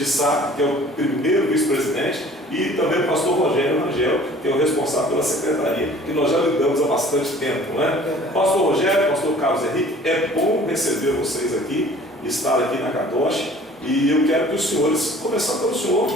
de Sá, que é o primeiro vice-presidente, e também o pastor Rogério Rangel, que é o responsável pela secretaria, que nós já lidamos há bastante tempo, não é? Pastor Rogério, pastor Carlos Henrique, é bom receber vocês aqui, estar aqui na Kadosh, e eu quero que os senhores, começando pelo senhor,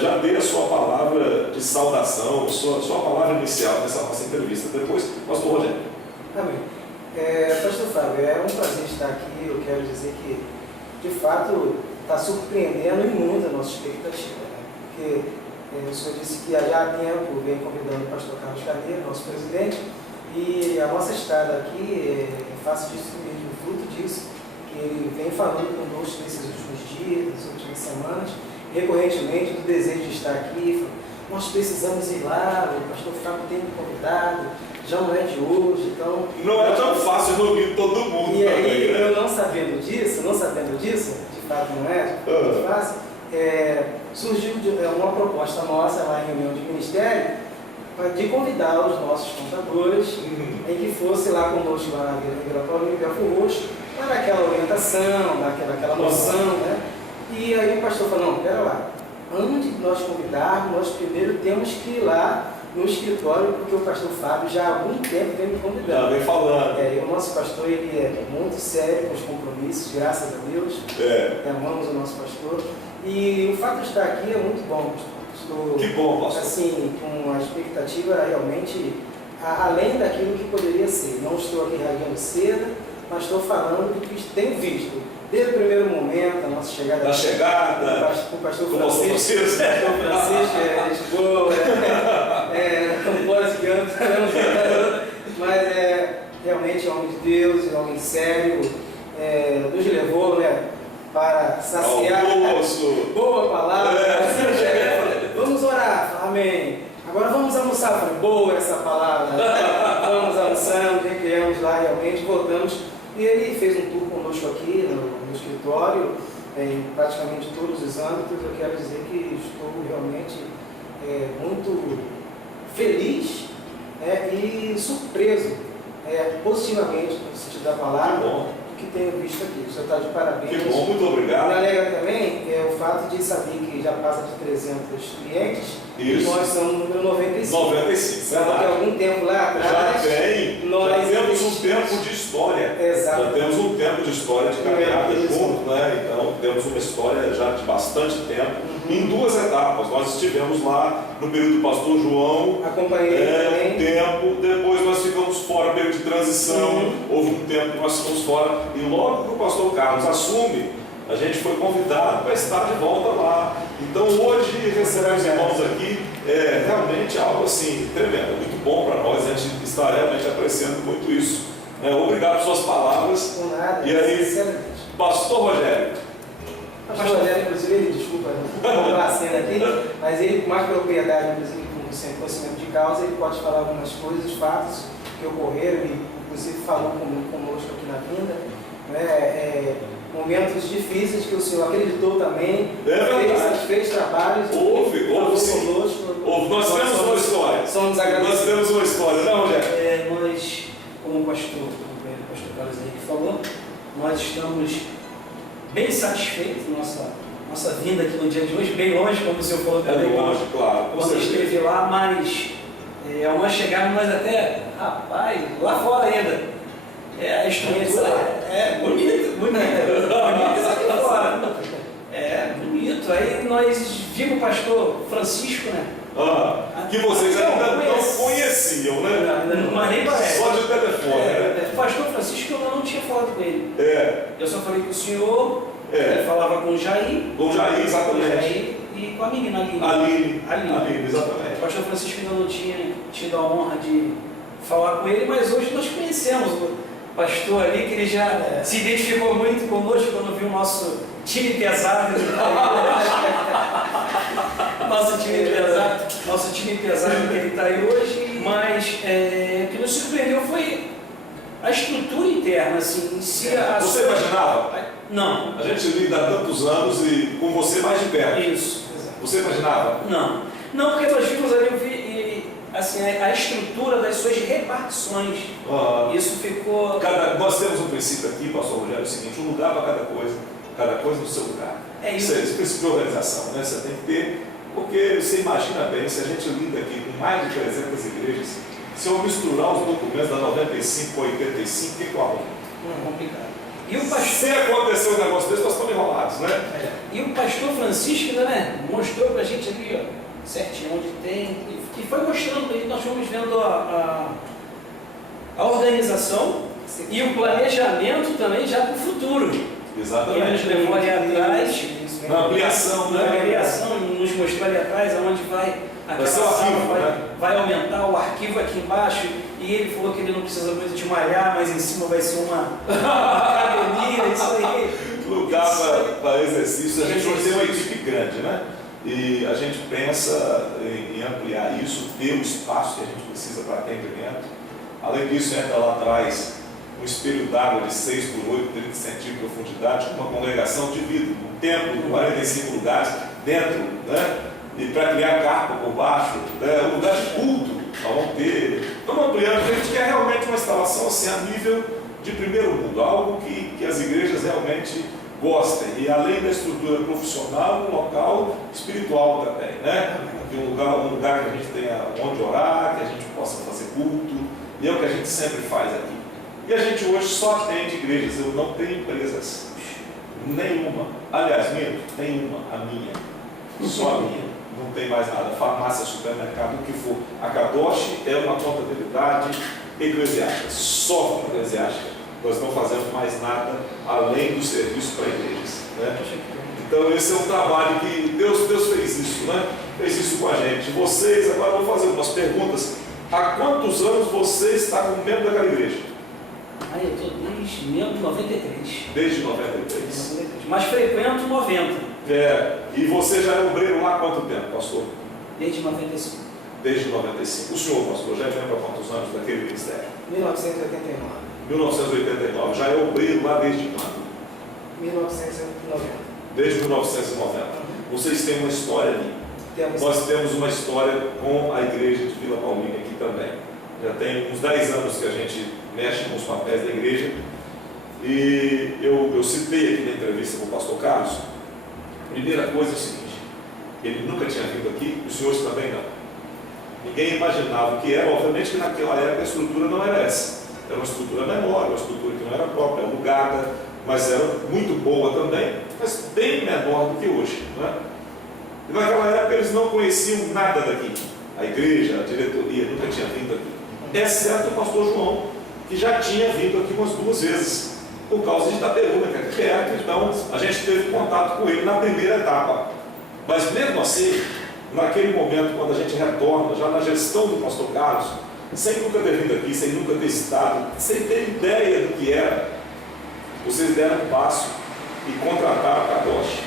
já dê a sua palavra de saudação, sua palavra inicial nessa nossa entrevista. Depois, pastor Rogério. Amém. Pastor Fábio, é um prazer estar aqui. Eu quero dizer que, de fato, está surpreendendo e muda a nossa expectativa, né? Porque o senhor disse que já há tempo vem convidando o pastor Carlos Carneiro, nosso presidente, e a nossa estada aqui é face disso mesmo, fruto disso, que ele vem falando conosco nesses últimos dias, nas últimas semanas, recorrentemente, do desejo de estar aqui. Nós precisamos ir lá, o pastor Fábio tem me convidado, já não é de hoje, então... Não é tão fácil reunir todo mundo. E aí, eu não sabendo disso, de fato não é muito fácil, surgiu uma proposta nossa lá em reunião de ministério, de convidar os nossos contadores, em que fosse lá conosco lá na Vila Paulinho, Belfort Roxo, para dar aquela orientação, dar aquela noção, né? E aí o pastor falou, não, pera lá, antes de nós convidarmos, nós primeiro temos que ir lá no escritório, porque o pastor Fábio já há algum tempo vem me convidando. Já vem falando. E o nosso pastor, ele é muito sério com os compromissos, graças a Deus. Amamos o nosso pastor. E o fato de estar aqui é muito bom, pastor. Estou, que bom, pastor. Assim, com a expectativa realmente além daquilo que poderia ser. Não estou aqui rasgando seda, mas estou falando do que tenho visto. Desde o primeiro momento, a nossa chegada. Da chegada. Com o pastor Francisco. O pastor Francisco é gente boa, não pode cantar, mas realmente é homem de Deus, é homem sério, nos levou, né, para saciar. Boa palavra. Vamos orar, amém. Agora vamos almoçar. Falei, boa essa palavra. Vamos almoçando, viemos lá realmente, voltamos. E ele fez um tour conosco aqui no escritório, em praticamente todos os âmbitos. Eu quero dizer que estou realmente muito feliz e surpreso positivamente, no sentido da palavra, do que tenho visto aqui. O senhor está de parabéns. Que bom, muito obrigado. Me alegra também o fato de saber que já passa de 300 clientes. Isso. E nós somos o número 95. 95, verdade. Que algum tempo lá atrás. Já temos um tempo de história. Exato. Já temos um tempo de história de caminhada junto, né? Então temos uma história já de bastante tempo. Em duas etapas. Nós estivemos lá no período do pastor João. Acompanhei um tempo, depois nós ficamos fora, período de transição. Houve um tempo que nós ficamos fora. E logo que o pastor Carlos assume, a gente foi convidado para estar de volta lá. Então hoje receber os irmãos aqui é realmente algo assim tremendo, muito bom para nós. A gente está realmente apreciando muito isso. Obrigado por suas palavras. Com nada. E aí, pastor Rogério. Pastor Rogério, inclusive, ele, desculpa, não vou a cena aqui, mas ele com mais propriedade, inclusive com conhecimento de causa, ele pode falar algumas coisas, fatos que ocorreram, e inclusive falou conosco aqui na vinda. Momentos difíceis que o senhor acreditou também, fez trabalhos. Houve conosco. Nós temos uma história. Somos agradecidos. Nós temos uma história, não, Rogério? Nós, como o pastor Carlos Henrique falou, nós estamos bem satisfeitos com nossa vinda aqui no dia de hoje, bem longe, como o senhor falou também. Longe, claro. Quando esteve lá, mas ao nós chegarmos, nós até, rapaz, lá fora ainda. A estrutura é bonito isso aqui fora. Bonito. Aí nós vimos o pastor Francisco, né? Que vocês ainda não conheciam, né? Ainda não, mas nem parece. Só de telefone, né? O pastor Francisco eu não tinha falado com ele. Eu só falei com o senhor, ele falava com o Jair. Com o Jair, exatamente. E com a menina Aline, O exatamente. pastor Francisco ainda não tinha tido a honra de falar com ele, mas hoje nós conhecemos o pastor ali, que ele já se identificou muito conosco quando viu o nosso time pesado. Nosso time pesado que ele está aí hoje. Mas o que nos surpreendeu foi a estrutura interna. Assim, Você imaginava? Não. A gente lida há tantos anos e com você mais de perto. Isso. Exato. Você imaginava? Não, porque nós vimos ali, assim, a estrutura das suas repartições. Isso ficou... Nós temos um princípio aqui, pastor Rogério, é o seguinte: um lugar para cada coisa. cada coisa no seu lugar. Isso. Esse princípio de organização, né? Você tem que ter, porque você imagina bem, se a gente lida aqui com mais de 300 igrejas, se eu misturar os documentos da 95 com 85, o que eu arrumo? Complicado. E o pastor, Se acontecer um negócio desse, nós estamos enrolados, né? e o pastor Francisco ainda, né, mostrou pra gente ali, ó, certinho onde tem, e foi mostrando pra gente, nós fomos vendo a organização e o planejamento também já para o futuro. E ele nos levou ali atrás, Na ampliação, na né? ampliação, nos mostrou ali atrás aonde vai aquela ser o sala, arquivo, né? vai aumentar o arquivo aqui embaixo, e ele falou que ele não precisa muito de malhar, mas em cima vai ser uma academia, isso aí. Lugar para exercício. A gente vai ter uma equipe grande, né? E a gente pensa em ampliar isso, ter o espaço que a gente precisa para atendimento. Além disso, entra lá atrás um espelho d'água de 6 por 8, 30 centímetros de profundidade, com uma congregação de vida, um templo com 45 lugares dentro, né? E para criar carpa por baixo, né? Um lugar de culto, nós vamos ter. Estamos ampliando, a gente quer realmente uma instalação assim, a nível de primeiro mundo, algo que as igrejas realmente gostem, e além da estrutura profissional, um local espiritual também, né? De um lugar que a gente tenha onde orar, que a gente possa fazer culto, e é o que a gente sempre faz aqui. E a gente hoje só atende igrejas, eu não tenho empresas, nenhuma. Aliás, minha, tem uma, a minha, só a minha, não tem mais nada, farmácia, supermercado, o que for. A Kadosh é uma contabilidade eclesiástica, só eclesiástica. Nós não fazemos mais nada além do serviço para igrejas, né? Então esse é um trabalho que Deus fez isso, né? Fez isso com a gente. Vocês, agora eu vou fazer umas perguntas. Há quantos anos você está como membro daquela igreja? Eu estou desde 1993. Desde 93. Mas frequento 90. E você já é obreiro lá há quanto tempo, pastor? Desde 95. Desde 95. O senhor, pastor, já é membro há quantos anos daquele ministério? 1989. 1989. Já é obreiro lá desde quando? 1990. Desde 1990. Vocês têm uma história ali. Nós temos uma história com a igreja de Vila Paulina aqui também. Já tem uns 10 anos que a gente mexe com os papéis da igreja. E eu citei aqui na entrevista com o pastor Carlos. Primeira coisa é o seguinte: ele nunca tinha vindo aqui, os senhores também não. Ninguém imaginava o que era. Obviamente que naquela época a estrutura não era essa. Era uma estrutura menor, uma estrutura que não era própria, alugada, mas era muito boa também, mas bem menor do que hoje, né? E naquela época eles não conheciam nada daqui. A igreja, a diretoria nunca tinha vindo aqui, exceto o pastor João, que já tinha vindo aqui umas 2 vezes, por causa de Itaperuna, que é aqui perto. Então a gente teve contato com ele na primeira etapa. Mas mesmo assim, naquele momento, quando a gente retorna, já na gestão do pastor Carlos, sem nunca ter vindo aqui, sem nunca ter estado, sem ter ideia do que era, vocês deram um passo e contrataram a Kadosh.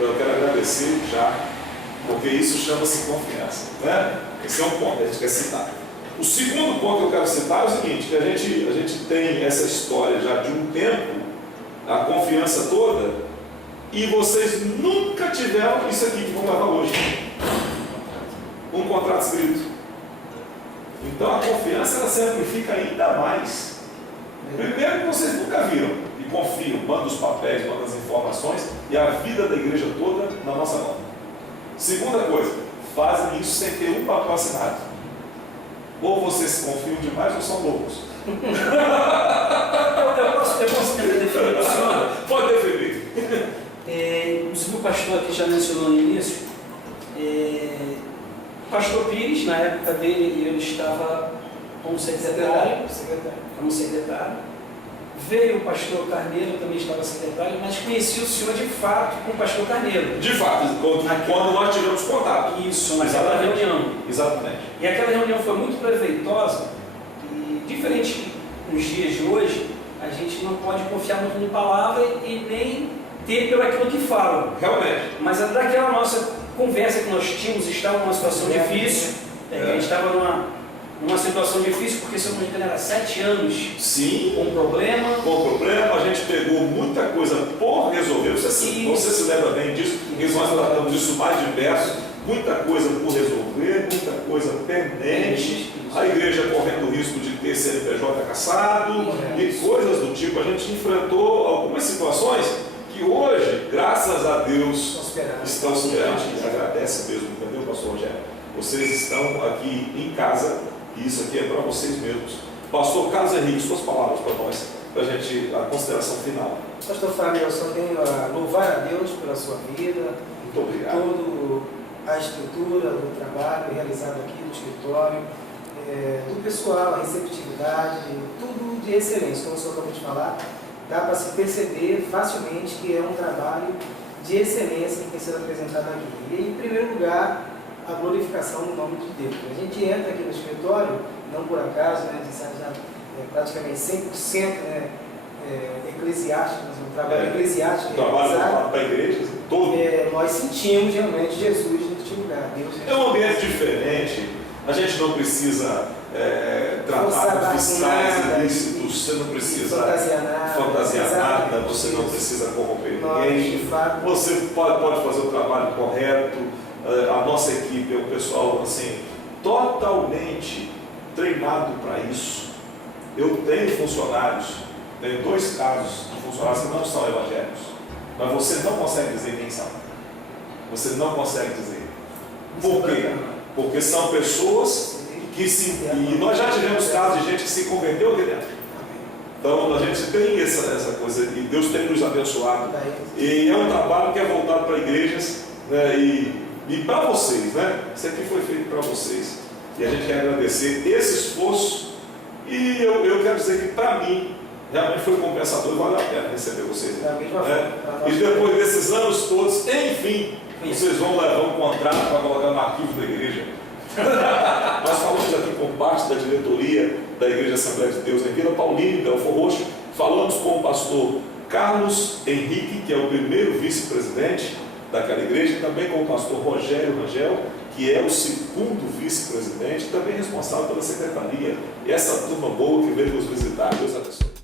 Eu quero agradecer já, porque isso chama-se confiança, né? Esse é um ponto que a gente quer citar. O segundo ponto que eu quero citar é o seguinte: que a gente tem essa história já de um tempo, a confiança toda, e vocês nunca tiveram isso aqui que vão levar hoje, um contrato escrito. Então a confiança ela se amplifica ainda mais. Primeiro que vocês nunca viram e confiam, mandam os papéis, mandam as informações e a vida da igreja toda na nossa mão. Segunda coisa, fazem isso sem ter um papel assinado. Ou vocês confiam demais ou são loucos. Eu posso tentar definir o senhor? Pode definir. Inclusive o pastor aqui já mencionou no início. O pastor Pires, na época dele, ele estava como secretário. Veio o pastor Carneiro, também estava secretário, mas conheci o senhor de fato com o pastor Carneiro. De fato, quando nós tivemos contato. Isso, naquela reunião. Exatamente. E aquela reunião foi muito proveitosa, e diferente nos dias de hoje, a gente não pode confiar muito em palavra e nem ter pelo aquilo que falam. Realmente. Mas daquela nossa conversa que nós tínhamos, estava numa situação difícil, a gente estava numa situação difícil, porque se eu não me engano era 7 anos. Sim. Com problema. Com problema, a gente pegou muita coisa por resolver. Você se lembra bem disso? Porque nós tratamos disso mais diverso. Muita coisa por resolver, muita coisa pendente. A igreja correndo o risco de ter CNPJ cassado e coisas do tipo. A gente enfrentou algumas situações que hoje, graças a Deus, Prosperar. estão superando. A gente agradece mesmo, entendeu, pastor Rogério? Vocês estão aqui em casa e isso aqui é para vocês mesmos. Pastor Carlos Henrique, suas palavras para nós, para a gente, a consideração final. Pastor Fábio, eu só tenho a louvar a Deus pela sua vida, Muito obrigado. toda a estrutura do trabalho realizado aqui no escritório, do pessoal, a receptividade, tudo de excelência, como o senhor acabou de falar, dá para se perceber facilmente que é um trabalho de excelência que tem sido apresentado aqui. E, em primeiro lugar, a glorificação no nome de Deus. A gente entra aqui no escritório, não por acaso, né, a gente sai já praticamente 100% eclesiástico, um trabalho eclesiástico Trabalho realizado. para a igreja, todo. Nós sentimos realmente Jesus neste lugar. Deus É um ambiente diferente, a gente não precisa tratar com fiscais ilícitos, você não precisa fantasiar nada, você não precisa corromper ninguém, você pode fazer o trabalho correto. A nossa equipe é um pessoal assim, totalmente treinado para isso. Eu tenho funcionários, tenho 2 casos de funcionários que não são evangélicos, mas você não consegue dizer quem são. Você não consegue dizer. Por quê? Porque são pessoas que se... E nós já tivemos casos de gente que se converteu aqui dentro. Então a gente tem essa coisa, e Deus tem nos abençoado. E é um trabalho que é voltado para igrejas, né, e para vocês, né? Isso aqui foi feito para vocês. E a gente quer agradecer esse esforço. E eu quero dizer que para mim, realmente foi compensador e valeu a pena receber vocês. Né? E depois desses anos todos, enfim, vocês vão levar um contrato para colocar no arquivo da igreja. Nós falamos aqui com parte da diretoria da Igreja Assembleia de Deus em Vila Paulina, em Belfor Roxo. Falamos com o pastor Carlos Henrique, que é o primeiro vice-presidente daquela igreja, e também com o pastor Rogério Rangel, que é o segundo vice-presidente, também responsável pela secretaria. E essa turma boa que veio nos visitar. Deus abençoe.